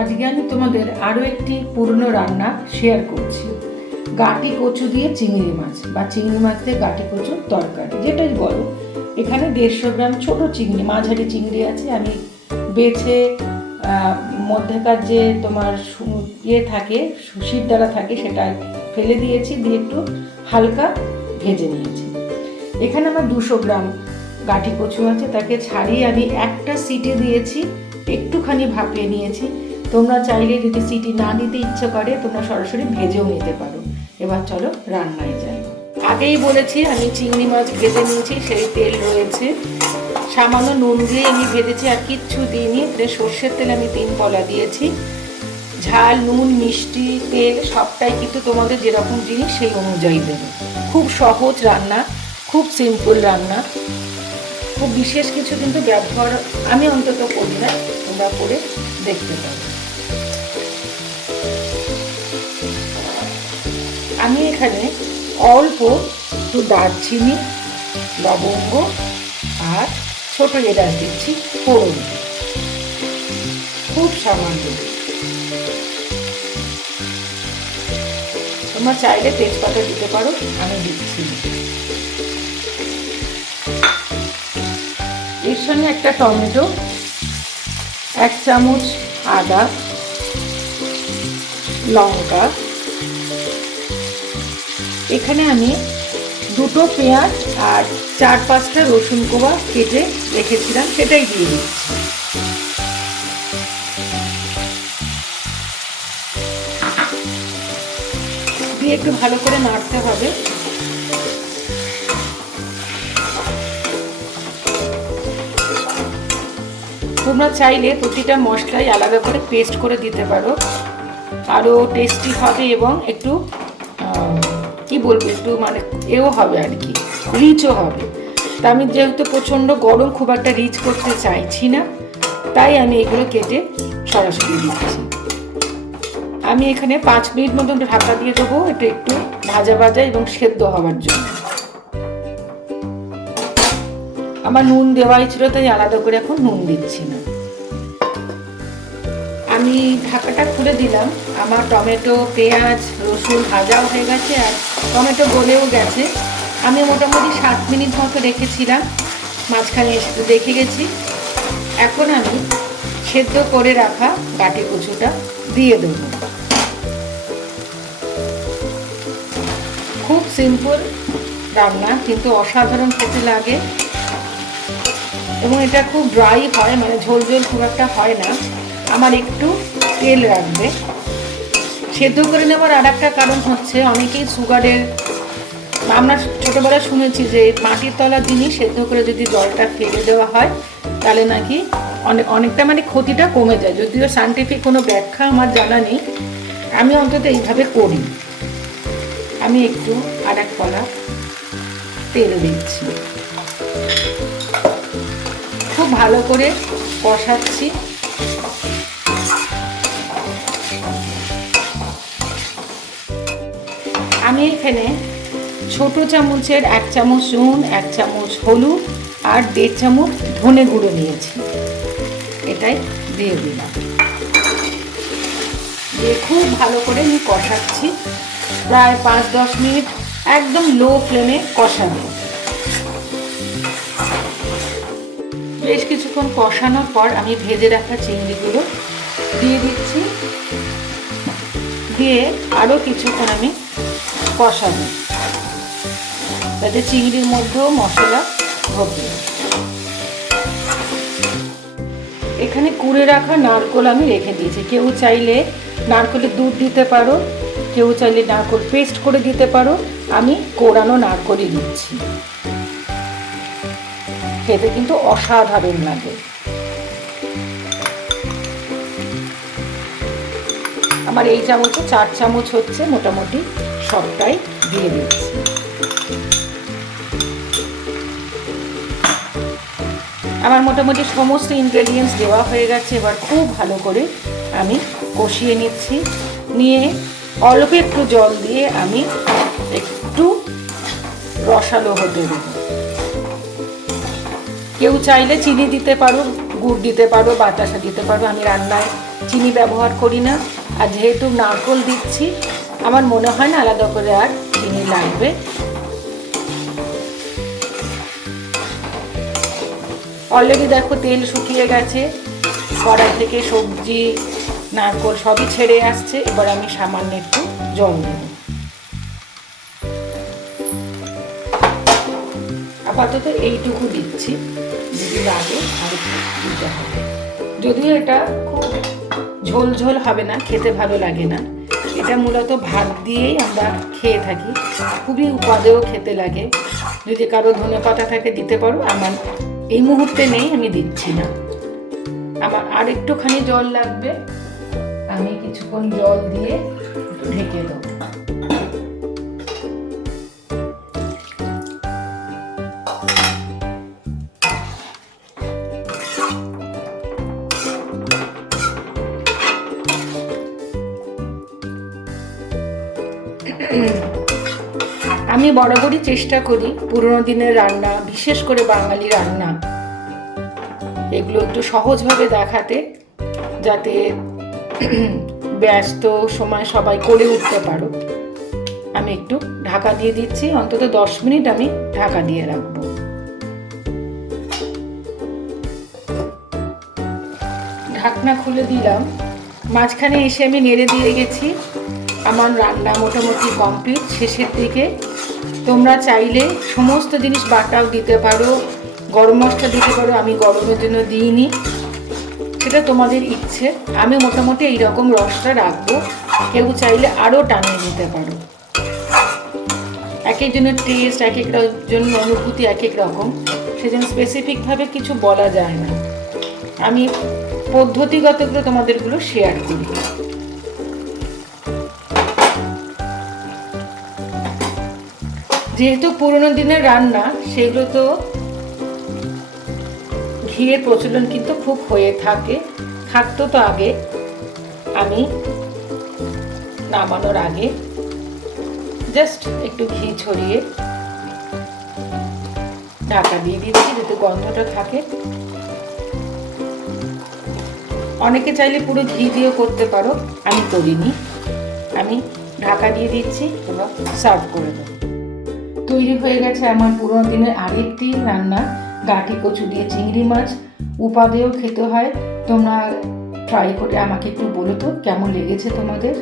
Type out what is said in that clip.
আজকে আমি তোমাদের আরও একটি পুরনো রান্না শেয়ার করছি। গাটি কচু দিয়ে চিংড়ি মাছ বা চিংড়ি মাছ দিয়ে গাটি কচুর তরকারি, যেটাই বলো। এখানে 150 গ্রাম ছোট চিংড়ি, মাঝারি চিংড়ি আছে। আমি বেছে মধ্যেকার যে তোমার থাকে, সুশির দ্বারা থাকে, সেটা ফেলে দিয়েছি, দিয়ে একটু হালকা ভেজে নিয়েছি। এখানে আমার 200 গ্রাম গাটি কচু আছে, তাকে ছাড়িয়ে আমি একটা সিটি দিয়েছি, একটুখানি ভাপিয়ে নিয়েছি। তোমরা চাইলে যদি সিটি না দিতে ইচ্ছে করে তোমরা সরাসরি ভেজেও নিতে পারো। এবার চলো রান্নায় যাই। আগেই বলেছি আমি চিংড়ি মাছ ভেজে নিয়েছি, সেই তেল রয়েছে। সামান্য নুন দিয়ে আমি ভেজেছি, আর কিচ্ছু দিইনি। সর্ষের তেল আমি 3 পলা দিয়েছি। ঝাল, নুন, মিষ্টি, তেল সবটাই কিন্তু তোমাদের যেরকম জিনিস সেই অনুযায়ী দেবে। খুব সহজ রান্না, খুব সিম্পল রান্না, খুব বিশেষ কিছু কিন্তু ব্যবহার আমি অন্তত করি না, তোমরা করে দেখতে পারো। আমি এখানে অল্প একটু দারচিনি, লবঙ্গ আর ছোট এলাচ দিচ্ছি ফোড়ন, খুব সামান্য। তোমরা চাইলে তেজপাতা দিতে পারো, আমি দিচ্ছি। এর সঙ্গে একটা টমেটো, 1 চামচ আদা, লঙ্কা। এখানে আমি 2টো পেঁয়াজ আর 4-5টা রসুন কোয়া কেটে রেখেছিলাম, সেটাই দিয়ে দিচ্ছি। দিয়ে একটু ভালো করে নাড়তে হবে। তোমরা চাইলে প্রতিটা মশলাই আলাদা করে পেস্ট করে দিতে পারো, আরও টেস্টি হবে এবং একটু কি বলবো, একটু মানে এও হবে আর কি, রিচও হবে। তা আমি যেহেতু প্রচণ্ড গরম, খুব একটা রিচ করতে চাইছি না, তাই আমি এগুলো কেটে সরাসরি দিচ্ছি। আমি এখানে 5 মিনিট মতন ঢাকা দিয়ে দেবো, এটা একটু ভাজা ভাজা এবং সেদ্ধ হওয়ার জন্য। আমার নুন দেওয়াই ছিল, তাই আলাদা করে এখন নুন দিচ্ছি না। আমি ঢাকাটা খুলে দিলাম। আমার টমেটো, পেঁয়াজ, রসুন ভাজাও হয়ে গেছে, আর টমেটো গলেও গেছে। আমি মোটামুটি 7 মিনিট মতো রেখেছিলাম, মাঝখানে এসে দেখে গেছি। এখন আমি সেদ্ধ করে রাখা গাটি কচুটা দিয়ে দেবো। খুব সিম্পল রান্না, কিন্তু অসাধারণ খেতে লাগে এবং এটা খুব ড্রাই হয়, মানে ঝোল ঝোল খুব একটা হয় না। আমার একটু তেল রাখবে। সেদ্ধ করে নেওয়ার আর একটা কারণ হচ্ছে, অনেকেই সুগারের, আমরা ছোটোবেলায় শুনেছি যে মাটির তলার জিনিস সেদ্ধ করে যদি জলটা ফেলে দেওয়া হয় তাহলে নাকি অনেকটা মানে ক্ষতিটা কমে যায়। যদিও সায়েন্টিফিক কোনো ব্যাখ্যা আমার জানা নেই, আমি অন্তত এইভাবে করি। আমি একটু আর 1 পলা তেল দিচ্ছি, খুব ভালো করে কষাচ্ছি। আমি এখানে ছোট চামচের 1 চামচ নুন, 1 চামচ হলুদ আর 1.5 চামচ ধনে গুঁড়ো নিয়েছি, এটাই দিয়ে দিলাম। দিয়ে খুব ভালো করে আমি কষাচ্ছি, প্রায় 5-10 মিনিট একদম লো ফ্লেমে কষাবো। বেশ কিছুক্ষণ কষানোর পর আমি ভেজে রাখা চিংড়িগুলো দিয়ে দিচ্ছি, দিয়ে আরও কিছুক্ষণ আমি কষাবো যাতে চিংড়ির মধ্যেও মশলা ঢোকে। এখানে কুড়ে রাখা নারকেল আমি রেখে দিয়েছি। কেউ চাইলে নারকেলের দুধ দিতে পারো, কেউ চাইলে নারকেল পেস্ট করে দিতে পারো। আমি কোরানো নারকেলই দিচ্ছি, খেতে কিন্তু অসাধারণ লাগে। আমার এই চামচে 4 চামচ হচ্ছে, মোটামুটি সবটাই দিয়ে দিচ্ছি। আমার মোটামুটি সমস্ত ইনগ্রেডিয়েন্টস দেওয়া হয়ে গেছে। এবার খুব ভালো করে আমি কষিয়ে নিচ্ছি, নিয়ে অল্প একটু জল দিয়ে আমি একটু রসালো হতে দেব। কেউ চাইলে চিনি দিতে পারো, গুড় দিতে পারো, বাতাসা দিতে পারো। আমি রান্নায় চিনি ব্যবহার করি না। আর যেহেতু নারকেল দিচ্ছি, আমার মনে হয় না আলাদা করে আর চিনি লাগবে। অলরেডি দেখো তেল শুকিয়ে গেছে, কড়াই থেকে সবজি নারকেল সবই ছেড়ে আসছে। এবার আমি সামান্য একটু জল দেব। আপাতত এইটুকু দিচ্ছি, যদি লাগে আর দিতে হবে। যদিও এটা খুব ঝোল ঝোল হবে না, খেতে ভালো লাগে না। এটা মূলত ভাত দিয়েই আমরা খেয়ে থাকি, খুবই উপাদেয় খেতে লাগে। যদি কারো ধনেপাতা থাকে দিতে পারো, আমার এই মুহূর্তে নেই, আমি দিচ্ছি না। আমার আর একটুখানি জল লাগবে, আমি কিছুক্ষণ জল দিয়ে একটু ঢেকে দেবো। আমি বরাবরই চেষ্টা করি পুরোনো দিনের রান্না, বিশেষ করে বাঙালি রান্না, এগুলো একটু সহজভাবে দেখাতে, যাতে ব্যস্ত সময় সবাই করে উঠতে পারো। আমি একটু ঢাকা দিয়ে দিচ্ছি, অন্তত 10 মিনিট আমি ঢাকা দিয়ে রাখবো। ঢাকনা খুলে দিলাম। মাঝখানে এসে আমি নেড়ে দিয়ে গেছি। আমার রান্না মোটামুটি কমপ্লিট, শেষের দিকে। তোমরা চাইলে সমস্ত জিনিস বাটাও দিতে পারো, গরম মশলা দিতে পারো, আমি গরমের জন্য দিইনি, সেটা তোমাদের ইচ্ছে। আমি মোটামুটি এইরকম রসটা রাখবো, কেউ চাইলে আরও টানিয়ে নিতে পারো। এক একজনের টেস্ট, এক এক জনের অনুভূতি এক এক রকম, সেজন্য স্পেসিফিকভাবে কিছু বলা যায় না। আমি পদ্ধতিগতগুলো তোমাদেরগুলো শেয়ার করি। যেহেতু পুরোনো দিনের রান্না, সেগুলো তো ঘিয়ের প্রচলন কিন্তু খুব হয়ে থাকতো তো আগে। আমি নামানোর আগে জাস্ট একটু ঘি ছড়িয়ে ঢাকা দিয়ে দিচ্ছি, যাতে গন্ধটা থাকে। অনেকে চাইলে পুরো ঘি দিয়েও করতে পারো, আমি করিনি। আমি ঢাকা দিয়ে দিচ্ছি এবং সার্ভ করে দেবো। তৈরি হয়ে গেছে আমার পুরোনো দিনের আরেকটি রান্না, গাটি কচু দিয়ে চিংড়ি মাছ। উপাদেয় খেতে হয়। তোমরা ট্রাই করে আমাকে একটু বলো তো কেমন লেগেছে তোমাদের।